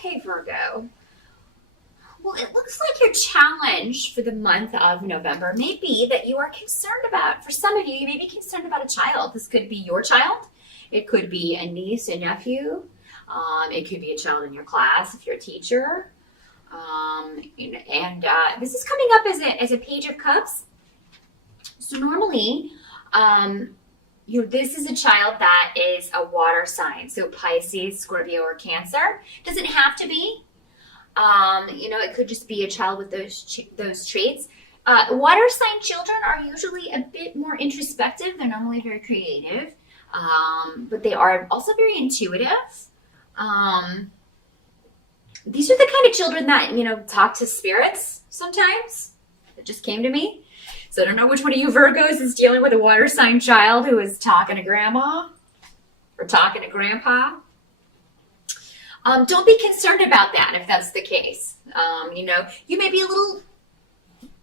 Okay, Virgo. Well, it looks like your challenge for the month of November may be that you are concerned about, for some of you, you may be concerned about a child. This could be your child. It could be a niece, a nephew. It could be a child in your class if you're a teacher. This is coming up as a Page of Cups. So normally, this is a child that is a water sign. So Pisces, Scorpio, or Cancer. Doesn't have to be. It could just be a child with those traits. Water sign children are usually a bit more introspective. They're normally very creative, but they are also very intuitive. These are the kind of children that, talk to spirits sometimes. It just came to me. So I don't know which one of you Virgos is dealing with a water sign child who is talking to grandma or talking to grandpa. Don't be concerned about that if that's the case. You may be a little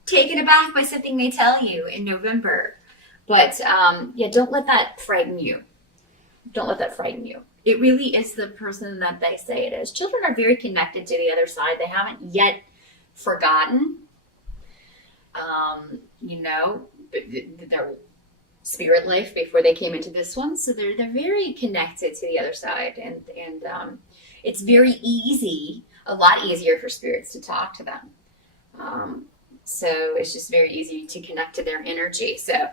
taken aback by something they tell you in November. But, don't let that frighten you. Don't let that frighten you. It really is the person that they say it is. Children are very connected to the other side. They haven't yet forgotten, their spirit life before they came into this one. So they're very connected to the other side. And it's very easy, a lot easier for spirits to talk to them. So it's just very easy to connect to their energy. So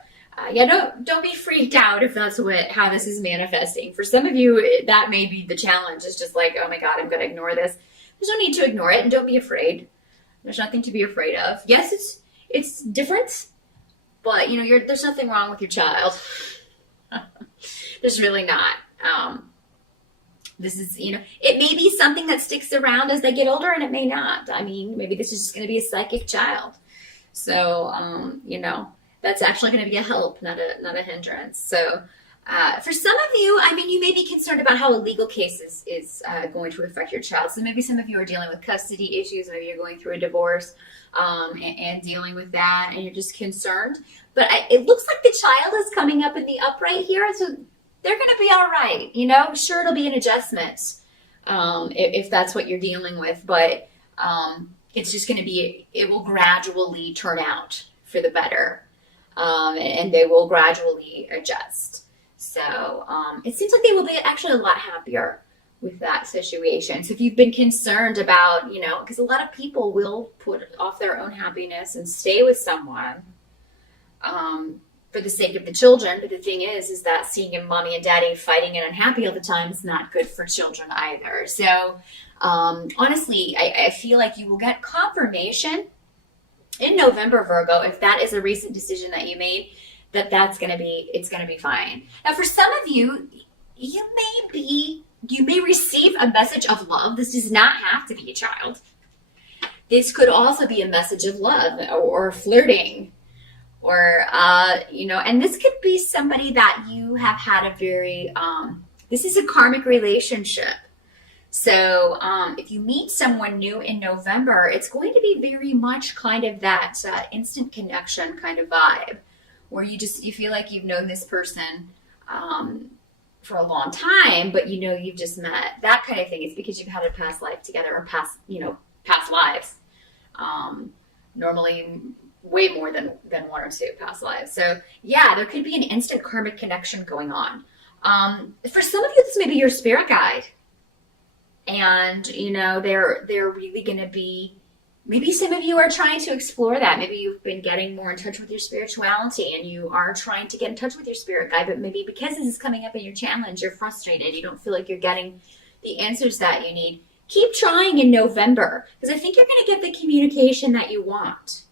don't be freaked out if that's how this is manifesting. For some of you, that may be the challenge. It's just like, oh my God, I'm going to ignore this. There's no need to ignore it, and don't be afraid. There's nothing to be afraid of. Yes, it's different, but there's nothing wrong with your child. There's really not. This is, it may be something that sticks around as they get older, and it may not. I mean, maybe this is just going to be a psychic child. So, that's actually going to be a help, not a hindrance. So, for some of you, you may be concerned about how a legal case is going to affect your child. So maybe some of you are dealing with custody issues. Maybe you're going through a divorce and dealing with that, and you're just concerned. But it looks like the child is coming up in the upright here, so they're going to be all right. Sure, it'll be an adjustment if that's what you're dealing with, but it's just going to be, it will gradually turn out for the better. And they will gradually adjust. So it seems like they will be actually a lot happier with that situation. So if you've been concerned about, because a lot of people will put off their own happiness and stay with someone for the sake of the children. But the thing is that seeing your mommy and daddy fighting and unhappy all the time is not good for children either. So honestly, I feel like you will get confirmation in November, Virgo, if that is a recent decision that you made, it's going to be fine. Now, for some of you, you may receive a message of love. This does not have to be a child. This could also be a message of love or flirting, or and this could be somebody that you have had a very. This is a karmic relationship. So if you meet someone new in November, it's going to be very much kind of that instant connection kind of vibe, where you feel like you've known this person for a long time, but you've just met. That kind of thing. It's because you've had a past life together, or past lives. Normally way more than one or two past lives. So yeah, there could be an instant karmic connection going on. For some of you, this may be your spirit guide. And, they're really going to be, maybe some of you are trying to explore that. Maybe you've been getting more in touch with your spirituality and you are trying to get in touch with your spirit guide, but maybe because this is coming up in your challenge, you're frustrated. You don't feel like you're getting the answers that you need. Keep trying in November, because I think you're going to get the communication that you want.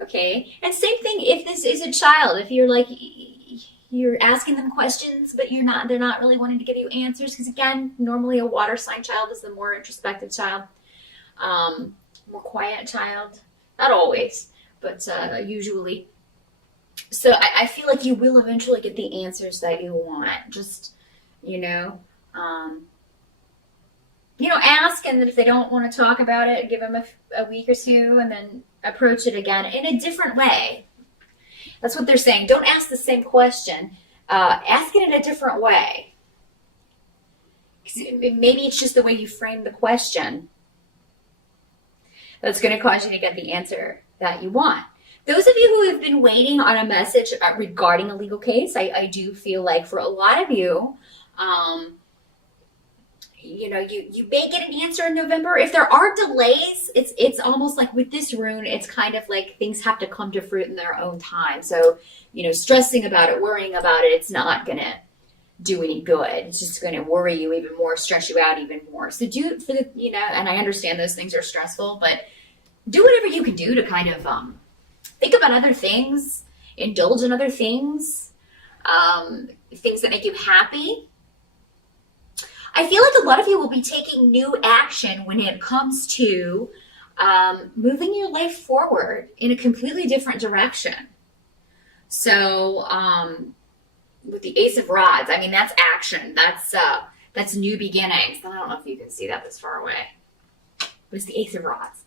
Okay? And same thing if this is a child. If you're asking them questions, but they're not really wanting to give you answers. Because again, normally a water sign child is the more introspective child, more quiet child. Not always, but usually. So I feel like you will eventually get the answers that you want. Just, ask, and then if they don't want to talk about it, give them a week or two, and then approach it again in a different way. That's what they're saying. Don't ask the same question. Ask it in a different way. Maybe it's just the way you frame the question that's going to cause you to get the answer that you want. Those of you who have been waiting on a message regarding a legal case, I do feel like for a lot of you, you may get an answer in November. If there are delays, it's almost like with this rune, it's kind of like things have to come to fruit in their own time. So, stressing about it, worrying about it, it's not going to do any good. It's just going to worry you even more, stress you out even more. So do it for and I understand those things are stressful, but do whatever you can do to kind of think about other things, indulge in other things, things that make you happy. I feel like a lot of you will be taking new action when it comes to moving your life forward in a completely different direction. So, with the Ace of Rods, that's action. That's new beginnings. I don't know if you can see that this far away, but it's the Ace of Rods.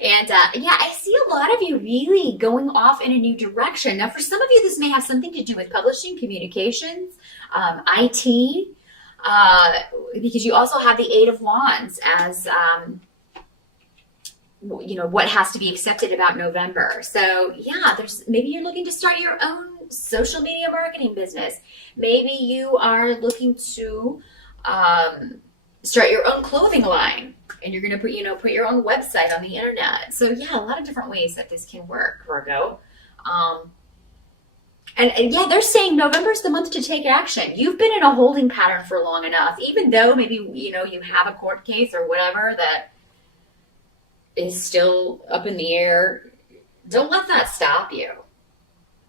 And I see a lot of you really going off in a new direction. Now, for some of you, this may have something to do with publishing, communications, IT, because you also have the Eight of Wands as what has to be accepted about November. So maybe you're looking to start your own social media marketing business. Maybe you are looking to start your own clothing line, and you're going to put your own website on the internet. So a lot of different ways that this can work, Virgo. They're saying November's the month to take action. You've been in a holding pattern for long enough, even though maybe you have a court case or whatever that is still up in the air. Don't let that stop you,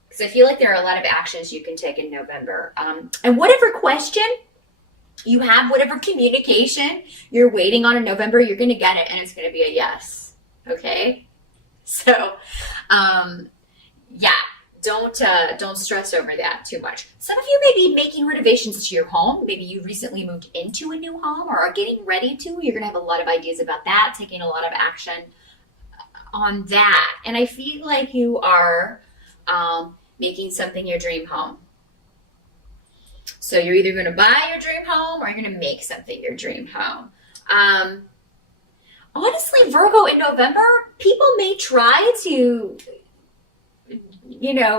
because I feel like there are a lot of actions you can take in November. And whatever question you have, whatever communication you're waiting on in November, you're going to get it, and it's going to be a yes. Okay? So, don't stress over that too much. Some of you may be making renovations to your home. Maybe you recently moved into a new home or are getting ready to. You're going to have a lot of ideas about that, taking a lot of action on that. And I feel like you are making something your dream home. So you're either going to buy your dream home or you're going to make something your dream home. Honestly, Virgo, in November, people may try to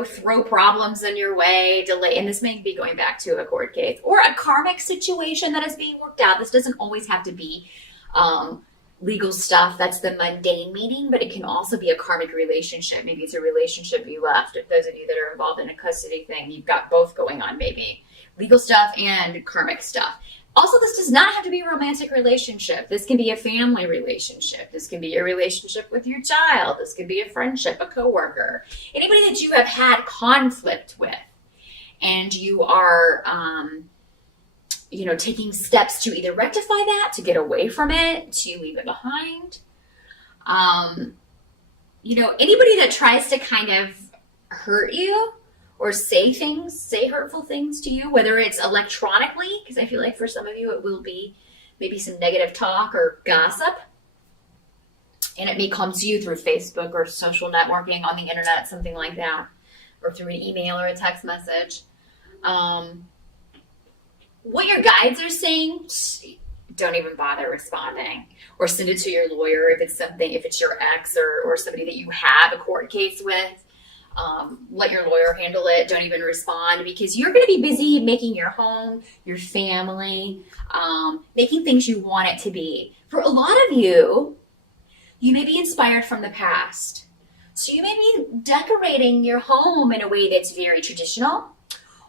throw problems in your way, delay, and this may be going back to a court case or a karmic situation that is being worked out. This doesn't always have to be legal stuff. That's the mundane meaning, but it can also be a karmic relationship. Maybe it's a relationship you left. If those of you that are involved in a custody thing, you've got both going on, maybe legal stuff and karmic stuff. Also, this does not have to be a romantic relationship. This can be a family relationship. This can be a relationship with your child. This could be a friendship, a coworker, anybody that you have had conflict with, and you are, taking steps to either rectify that, to get away from it, to leave it behind. Anybody that tries to kind of hurt you or say hurtful things to you, whether it's electronically, because I feel like for some of you it will be maybe some negative talk or gossip, and it may come to you through Facebook or social networking on the internet, something like that, or through an email or a text message. What your guides are saying, don't even bother responding, or send it to your lawyer if it's your ex or somebody that you have a court case with. Let your lawyer handle it. Don't even respond, because you're going to be busy making your home, your family, making things you want it to be. For a lot of you, you may be inspired from the past. So you may be decorating your home in a way that's very traditional,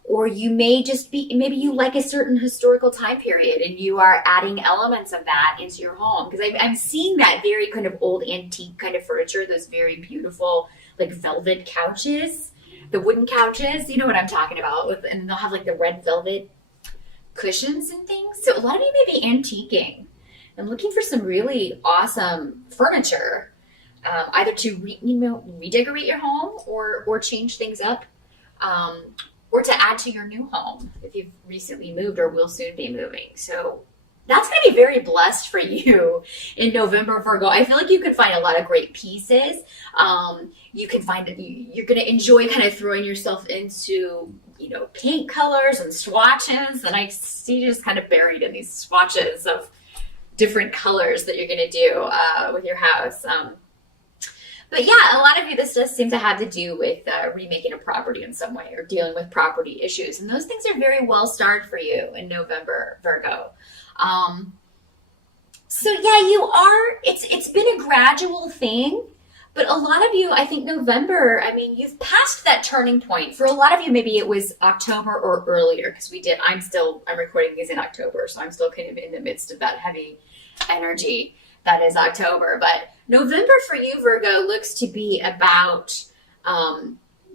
or you may just be, maybe you like a certain historical time period and you are adding elements of that into your home. Because I'm seeing that very kind of old antique kind of furniture, those very beautiful like velvet couches, the wooden couches, you know what I'm talking about, and they'll have like the red velvet cushions and things. So a lot of you may be antiquing and looking for some really awesome furniture, either to redecorate your home or change things up, or to add to your new home if you've recently moved or will soon be moving. So that's going to be very blessed for you in November, Virgo. I feel like you could find a lot of great pieces. You can find that you're going to enjoy kind of throwing yourself into, paint colors and swatches. And I see you just kind of buried in these swatches of different colors that you're going to do with your house. But yeah, a lot of you, this does seem to have to do with remaking a property in some way or dealing with property issues. And those things are very well starred for you in November, Virgo. So yeah, it's been a gradual thing, but a lot of you, I think November, you've passed that turning point. For a lot of you, maybe it was October or earlier, because I'm recording these in October, so I'm still kind of in the midst of that heavy energy that is October. But November for you, Virgo, looks to be about,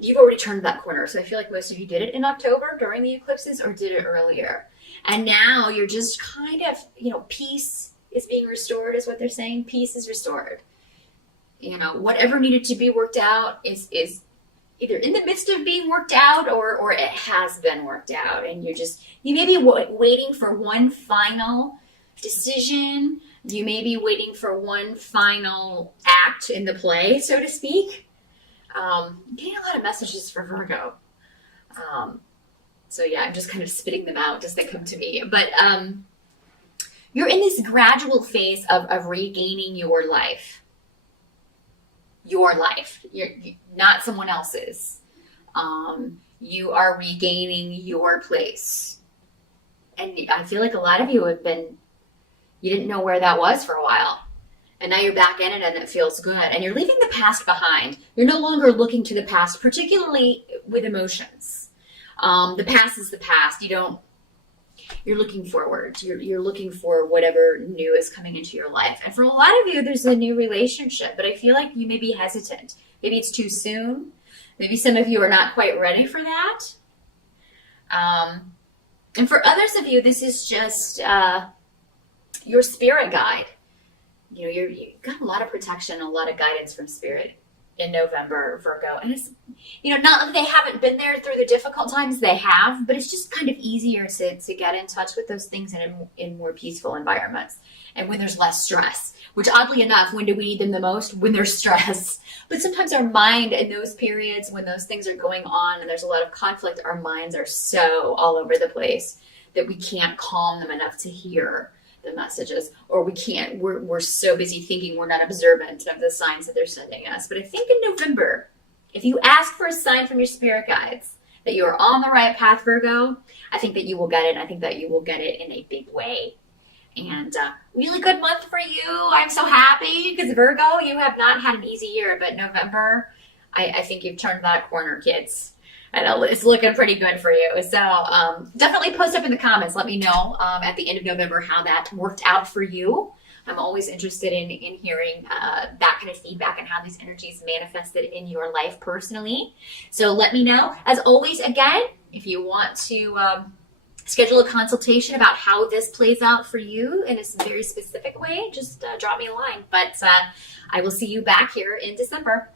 you've already turned that corner. So I feel like most of you did it in October during the eclipses or did it earlier. And now you're just kind of, peace is being restored is what they're saying. Peace is restored. Whatever needed to be worked out is either in the midst of being worked out or it has been worked out. And you may be waiting for one final decision. You may be waiting for one final act in the play, so to speak. I'm getting a lot of messages for Virgo. So yeah, I'm just kind of spitting them out as they come to me. But you're in this gradual phase of regaining your life. Your life. You're not someone else's. You are regaining your place. And I feel like a lot of you you didn't know where that was for a while. And now you're back in it and it feels good. And you're leaving the past behind. You're no longer looking to the past, particularly with emotions. The past is the past. You're looking forward. You're looking for whatever new is coming into your life. And for a lot of you, there's a new relationship, but I feel like you may be hesitant. Maybe it's too soon. Maybe some of you are not quite ready for that. And for others of you, this is just your spirit guide. You've got a lot of protection, a lot of guidance from spirit in November, Virgo. And it's, not that they haven't been there through the difficult times, they have, but it's just kind of easier to get in touch with those things in more peaceful environments and when there's less stress, which oddly enough, when do we need them the most? When there's stress. But sometimes our mind in those periods when those things are going on and there's a lot of conflict, our minds are so all over the place that we can't calm them enough to hear the messages, or we're so busy thinking we're not observant of the signs that they're sending us. But I think in November, if you ask for a sign from your spirit guides that you are on the right path, Virgo, I think that you will get it. I think that you will get it in a big way. And really good month for you. I'm so happy because Virgo, you have not had an easy year, but November, I think you've turned that corner, kids. And it's looking pretty good for you. So definitely post up in the comments. Let me know at the end of November how that worked out for you. I'm always interested in hearing that kind of feedback and how these energies manifested in your life personally. So let me know. As always, again, if you want to schedule a consultation about how this plays out for you in a very specific way, just drop me a line. But I will see you back here in December.